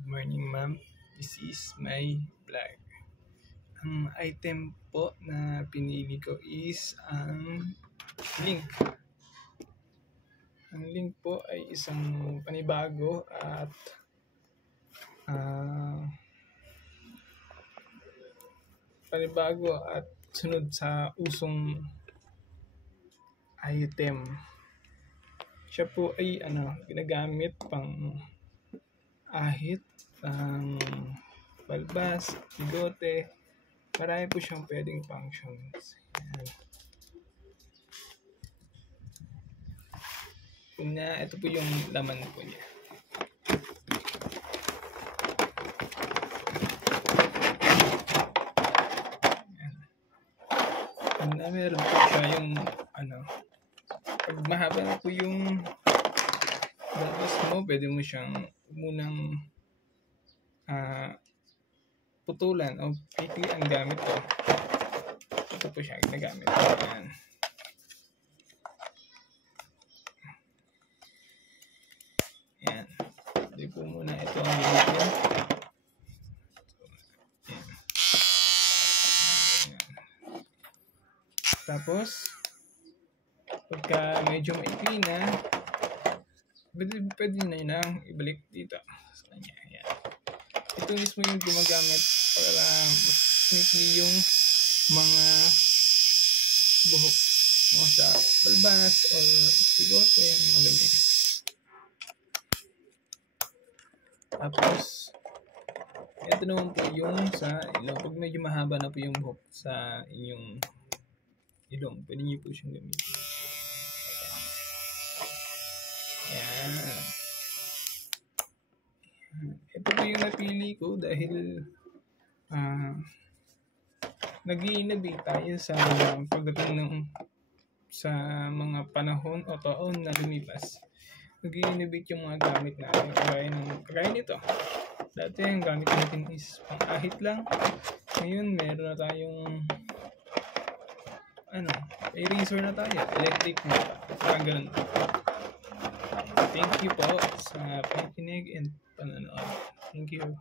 Good morning, ma'am. This is my vlog. Ang item po na pinili ko is ang link. Ang link po ay isang panibago at sunod sa usong item. Siya po ay ginagamit pang ahit ang balbas, bigote. Marami po siyang pwedeng functions. Una, ito po yung laman po niya. Meron po siya yung pag mahaba na po yung balbas mo, pwede mo siyang munang putulan o pikli ang gamit ko. Ito po siya ginagamit. Ayan. Ayan. Hindi po muna ito ang gamit niya. Tapos, pagka medyo maikli na, pwede na yun ibalik dito sa kanya. Ayan. Ito mismo yung gumagamit para maikli yung mga buhok mo sa balbas o bigote, mga ganyan. Tapos, ito naman po yung sa ilong. Pag medyo mahaba na po yung buhok sa inyong ilong, pwede nyo po siyang gamitin. Ayan. Ito po yung napili ko dahil nag-i-innovate tayo sa pagdating sa mga panahon o taon na lumipas. Nag-i-innovate yung mga gamit natin kagaya nito. Dati ang gamit natin is pang-ahit lang. Ngayon meron na tayong eraser na tayo, electric na ganun. Thank you po sa pakikinig and panonood. Thank you.